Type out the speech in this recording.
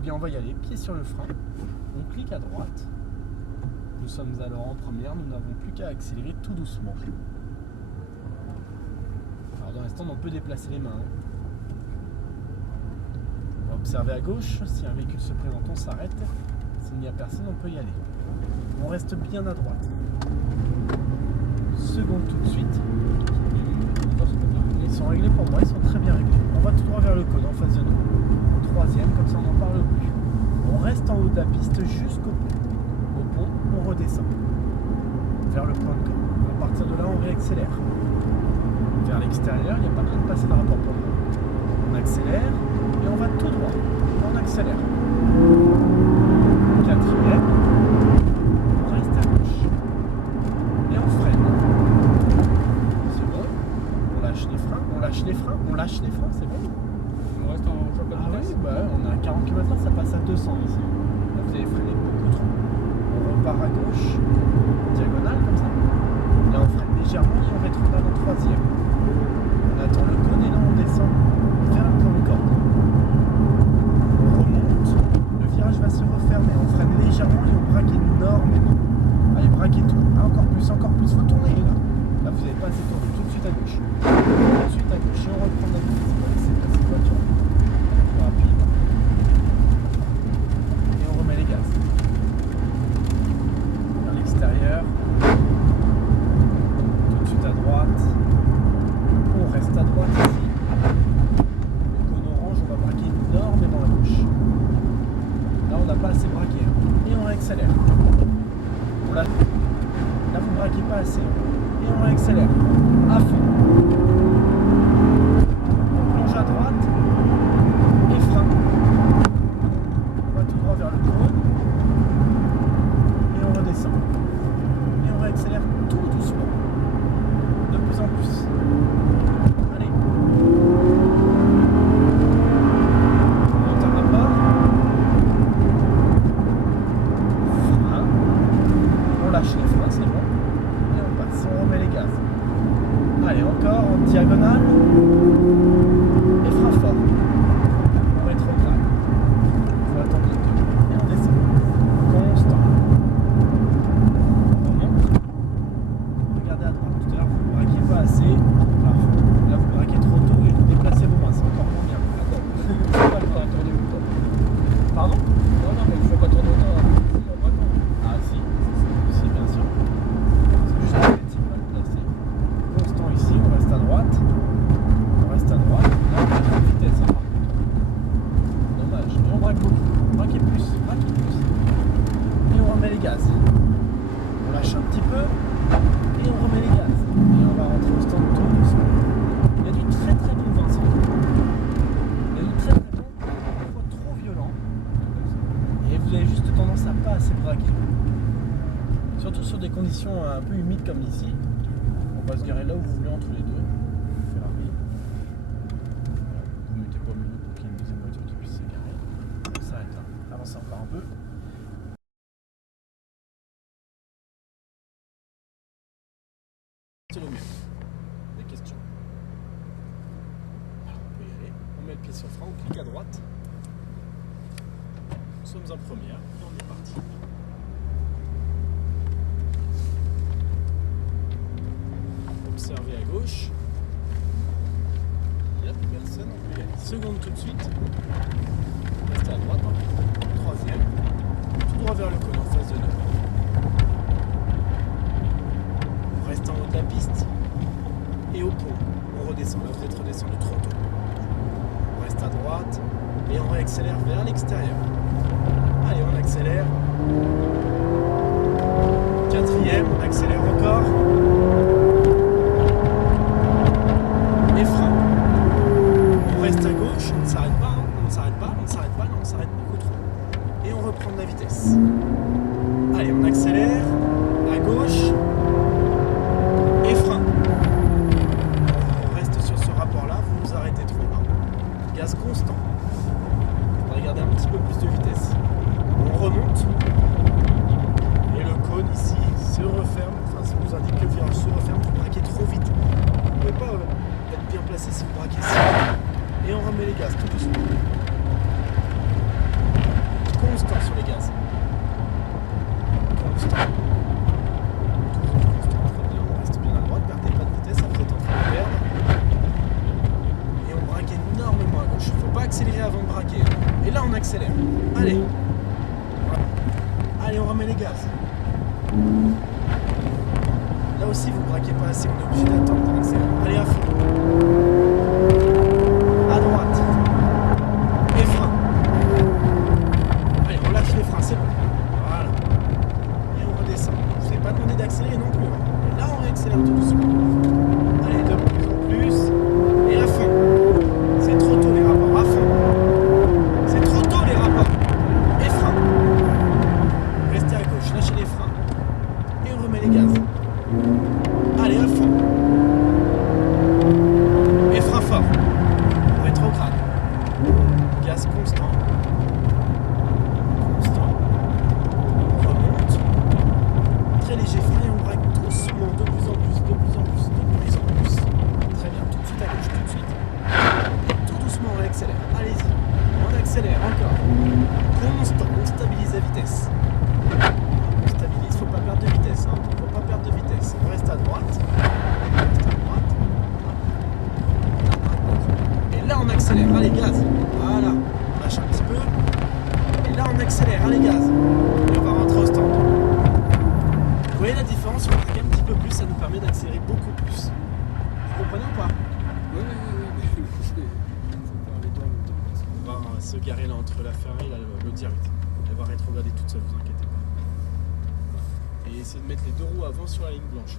Eh bien on va y aller, pied sur le frein, on clique à droite. Nous sommes alors en première, nous n'avons plus qu'à accélérer tout doucement. Alors dans l'instant on peut déplacer les mains. On va observer à gauche, si un véhicule se présente on s'arrête, s'il n'y a personne on peut y aller. On reste bien à droite. Seconde tout de suite. Ils sont réglés pour moi, ils sont très bien réglés. On va tout droit vers le cône en face de nous. Troisième, comme ça on n'en parle plus. On reste en haut de la piste jusqu'au pont. Au pont, on redescend. Vers le point de cône. À partir de là, on réaccélère. Vers l'extérieur, il n'y a pas besoin de passer de rapport pour moi. On accélère et on va tout droit. On accélère. Quatrième. On reste à gauche. Et on freine. C'est bon. On lâche les freins. On lâche les freins. On lâche les freins, c'est bon. On reste en choc de vitesse. Oui, bah, on a 40 km/h, ça passe à 200 ici. Là, vous avez freiné beaucoup trop. On repart à gauche, diagonale comme ça. Là, on freine légèrement et on rétrograde en troisième. On attend le cône et là, on descend vers le point de corde. On remonte, le virage va se refermer. On freine légèrement et on braque énormément. Allez, braquez tout. Ah, encore plus, faut tourner là. Là, vous n'avez pas assez tourné. Tout de suite à gauche. Tout de suite à gauche et on reprend la vitesse. On va laisser passer la voiture. Rapide. Et on remet les gaz. Vers l'extérieur. Tout de suite à droite. On reste à droite ici. Le cône orange, on va braquer énormément à gauche. Là, on n'a pas assez braqué. Et on réaccélère. Là, vous ne braquez pas assez. Et on réaccélère. À fond. On plonge à droite. Et frein. On va tout droit vers le cône. Et on redescend. Et on réaccélère tout doucement. De plus en plus. Allez. On monte à rapport. Frein. On lâche les freins, c'est bon. Et on passe. On remet les gaz. Allez, encore en diagonale. Et frein fort. On rétrograde. Il faut attendre le cône. Et on descend. Constant. On remonte. Regardez à droite. Tout à l'heure, vous ne braquez pas assez. Là, vous braquez trop tôt et vous déplacez vos mains. C'est encore moins bien. Attends, on va tourner autant. Pardon? Non, mais il ne faut pas tourner autant. Ah si, bien sûr. C'est juste un petit mal placé. Constant ici, on reste à droite. On reste à droite. Là, on a de vitesse, hein, par contre. Dommage. Et on braque beaucoup. Braquez plus. Et on remet les gaz. On lâche un petit peu. Et on remet les gaz. Et on va rentrer au stand tout doucement. Il y a du très très bon Vincent. Il y a du très très bon, parfois trop violent. Et vous avez juste tendance à pas assez braquer. Surtout sur des conditions un peu humides comme ici. On va se garer là où vous voulez entre les deux. Ferrari. Voilà. Vous ne mettez pas au milieu pour qu'il y ait une deuxième voiture qui puisse se garer. On s'arrête là. Avancez encore un peu. C'est le même. Des questions. Alors on peut y aller. On met le pied sur le frein, on clique à droite. Nous sommes en première et on est parti. Observez à gauche. Il n'y a plus personne, on peut y aller. Seconde tout de suite. Restez à droite. Troisième. Tout droit vers le cône en face de nous. On reste en haut de la piste. Et au pont, on redescend. Là, vous êtes redescendu trop tôt. On reste à droite. Et on réaccélère vers l'extérieur. Allez, on accélère. Quatrième, on accélère encore. Et frein. On reste à gauche, on ne s'arrête pas, hein. On ne s'arrête pas, là on s'arrête beaucoup trop. Et on reprend de la vitesse. Allez, on accélère. À gauche. Et frein. On reste sur ce rapport-là, vous vous arrêtez trop là. Gaz constant. On va garder un petit peu plus de vitesse. On remonte. Et le cône ici se referme. Enfin, ça nous indique que le virage se referme. Vous braquez trop vite. Vous ne pouvez pas être bien placé si vous braquez ici. Et on remet les gaz tout doucement. constant sur les gaz. Constant. Toujours constant. Très bien. On reste bien à droite. Perdez pas de vitesse. Après, t'es en train de perdre. Et on braque énormément à gauche. Faut pas accélérer avant de braquer. Et là, on accélère. Allez. Allez, on remet les gaz. Là aussi, vous braquez pas assez. On est obligé d'attendre pour accélérer. Allez, à fond. À droite. Et frein. Allez, on lâche les freins, c'est bon. Voilà. Et on redescend. Je vous ai pas demandé d'accélérer non plus. Et là, on réaccélère tout doucement. Allez, de plus en plus. Et à fond. C'est trop tôt les rapports. À fond. C'est trop tôt les rapports. Et frein. Restez à gauche. Lâchez les freins. Et on remet les gaz. Allez, à fond. Et frein fort. Rétrograde. Gaz constant. Constant. On remonte. Très léger frein et on braque doucement, de plus en plus, de plus en plus, de plus en plus. Très bien, tout de suite à gauche, tout de suite. Et tout doucement, on réaccélère. Allez-y. On accélère encore. Constant, on stabilise la vitesse. On stabilise, faut pas perdre de vitesse. Hein. Faut pas perdre de vitesse. On reste à droite. On reste à droite. Et là, on accélère. Allez, gaz. Voilà. On lâche un petit peu. Et là, on accélère. Allez, gaz. Et on va rentrer au stand. Vous voyez la différence? On braque un petit peu plus. Ça nous permet d'accélérer beaucoup plus. Vous comprenez ou pas? Oui, mais il faut faire les deux en même temps. On va se garer là entre la Ferrari et l'Audi R8. Elle va rétrograder toute seule, vous inquiétez pas. Et essayer de mettre les deux roues avant sur la ligne blanche.